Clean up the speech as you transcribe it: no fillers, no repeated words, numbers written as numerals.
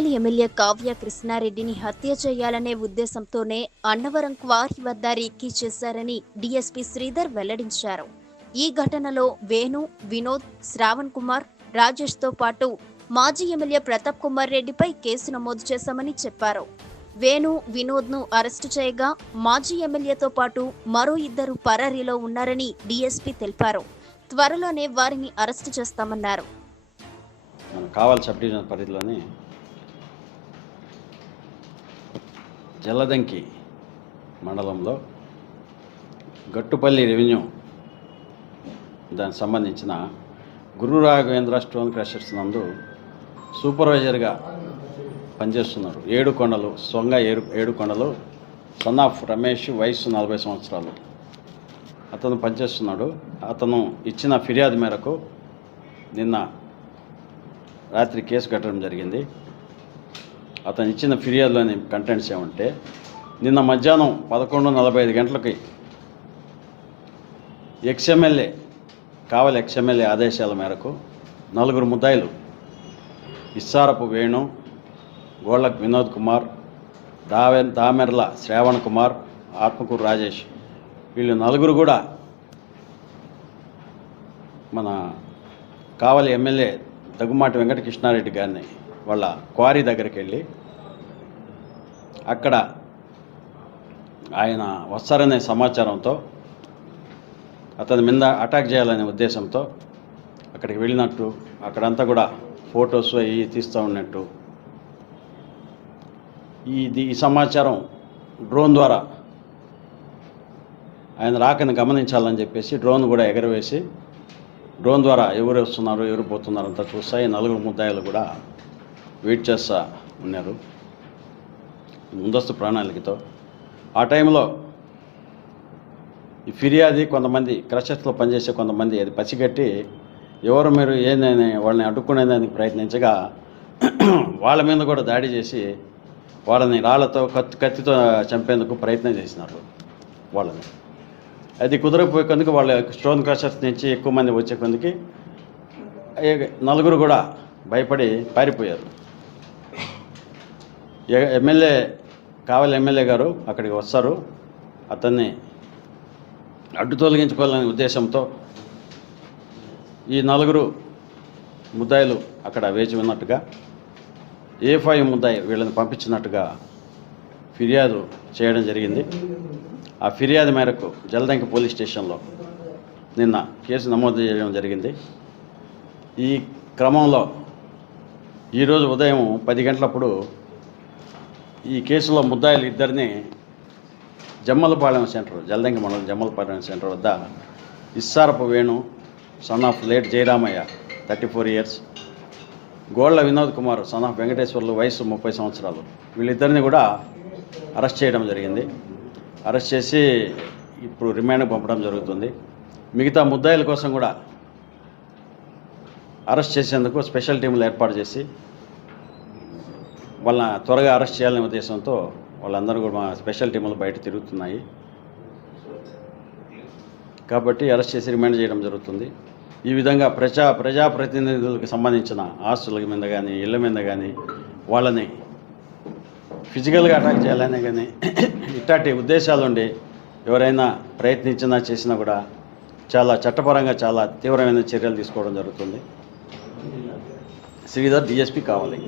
కావలి MLA Kavya కృష్ణారెడ్డిని హత్య చేయాలనే ఉద్దేశంతోనే అన్నవరం క్వారీ వద్ద రీకీ చేశారని డీఎస్పీ శ్రీధర్ వెల్లడించారు. ఈ ఘటనలో వేణు, వినోద్, శ్రావణ్ కుమార్, రాజేష్తో పాటు మాజీ ఎమ్మెల్యే ప్రతాప్ కుమార్ రెడ్డిపై కేసు నమోదు చేశామని చెప్పారు. వేణు, వినోద్ను అరెస్టు చేయగా మాజీ ఎమ్మెల్యేతో పాటు మరో ఇద్దరు పరారీలో ఉన్నారని డీఎస్పీ తెలిపారు. త్వరలోనే వారిని అరెస్టు చేస్తామన్నారు. కావలి సబ్ డివిజన్ పరిధిలోని జల్లదంకి మండలంలో గట్టుపల్లి రెవెన్యూ దానికి సంబంధించిన గురు రాఘవేంద్ర స్టోన్ క్రషర్స్ నందు సూపర్వైజర్గా పనిచేస్తున్నారు. ఏడుకొండలు సొంగ ఏడుకొండలు సన్ ఆఫ్ రమేష్, వయసు 40 సంవత్సరాలు. అతను పనిచేస్తున్నాడు. అతను ఇచ్చిన ఫిర్యాదు మేరకు నిన్న రాత్రి కేసు కట్టడం జరిగింది. అతను ఇచ్చిన ఫిర్యాదులోని కంటెంట్స్ ఏమంటే, నిన్న మధ్యాహ్నం 11:45 గంటలకి కావలి ఎక్స్ఎమ్మెల్యే ఆదేశాల మేరకు 4 ముద్దాయిలు ఇస్సారపు వేణు, గోళ్ళకు వినోద్ కుమార్, దామెర్ల శ్రావణ్ కుమార్, ఆత్మకూరు రాజేష్, వీళ్ళు 4 కూడా మన కావలి ఎమ్మెల్యే దగ్గుమాటి వెంకట కృష్ణారెడ్డి గారిని వాళ్ళ క్వారీ దగ్గరికి వెళ్ళి అక్కడ ఆయన వస్తారనే సమాచారంతో అతని మీద అటాక్ చేయాలనే ఉద్దేశంతో అక్కడికి వెళ్ళినట్టు, అక్కడంతా కూడా ఫొటోస్ అవి తీస్తూ ఉన్నట్టు ఈ సమాచారం డ్రోన్ ద్వారా ఆయన రాకని గమనించాలని చెప్పేసి డ్రోన్ కూడా ఎగరవేసి డ్రోన్ ద్వారా ఎవరు వస్తున్నారు, ఎవరు పోతున్నారు అంతా చూస్తా ఈ 4 ముద్దాయిలు కూడా వెయిట్ చేస్తూ ఉన్నారు ముందస్తు ప్రణాళికతో. ఆ టైంలో ఈ ఫిర్యాది కొంతమంది క్రషర్స్లో పనిచేసే కొంతమంది అది పసిగట్టి ఎవరు మీరు ఏందని వాళ్ళని అడ్డుకునేదానికి ప్రయత్నించగా వాళ్ళ మీద కూడా దాడి చేసి వాళ్ళని రాళ్లతో కత్తితో చంపేందుకు ప్రయత్నం చేసినారు వాళ్ళని. అది కుదరకపోయే కొందుకు వాళ్ళ స్టోన్ క్రషర్స్ నుంచి ఎక్కువ మంది వచ్చే కొందుకి 4 కూడా భయపడి పారిపోయారు. కావలి ఎమ్మెల్యే గారు అక్కడికి వస్తారు. అతన్ని అడ్డు తొలగించుకోవాలనే ఉద్దేశంతో ఈ 4 ముద్దాయిలు అక్కడ వేచి ఉన్నట్టుగా, A5 ముద్దాయి వీళ్ళని పంపించినట్టుగా ఫిర్యాదు చేయడం జరిగింది. ఆ ఫిర్యాదు మేరకు జలదంకి పోలీస్ స్టేషన్లో నిన్న కేసు నమోదు చేయడం జరిగింది. ఈ క్రమంలో ఈరోజు ఉదయం 10 గంటలప్పుడు ఈ కేసులో ముద్దాయిలు ఇద్దరిని జమ్మలపాలెం సెంటర్, జలదంకి మండలం జమ్మలపాలెం సెంటర్ వద్ద Issarapu Venu son of late Jayaramayya 34 years, Golla Vinod Kumar son of Venkateswarlu వయసు 30 సంవత్సరాలు, వీళ్ళిద్దరిని కూడా అరెస్ట్ చేయడం జరిగింది. అరెస్ట్ చేసి ఇప్పుడు రిమాండ్కి పంపడం జరుగుతుంది. మిగతా ముద్దాయిల కోసం కూడా అరెస్ట్ చేసేందుకు స్పెషల్ టీములు ఏర్పాటు చేసి వాళ్ళని త్వరగా అరెస్ట్ చేయాలనే ఉద్దేశంతో వాళ్ళందరూ కూడా మా స్పెషల్ టీములు బయట తిరుగుతున్నాయి. కాబట్టి అరెస్ట్ చేసి రిమాండ్ చేయడం జరుగుతుంది. ఈ విధంగా ప్రజాప్రతినిధులకు సంబంధించిన ఆస్తుల మీద కానీ, ఇళ్ల మీద కానీ వాళ్ళని ఫిజికల్గా అటాక్ చేయాలనే కానీ ఇట్లాంటి ఉద్దేశాలు ఉండి ఎవరైనా ప్రయత్నించినా చేసినా కూడా చాలా చట్టపరంగా చాలా తీవ్రమైన చర్యలు తీసుకోవడం జరుగుతుంది. శ్రీధర్, DSP కావాలి.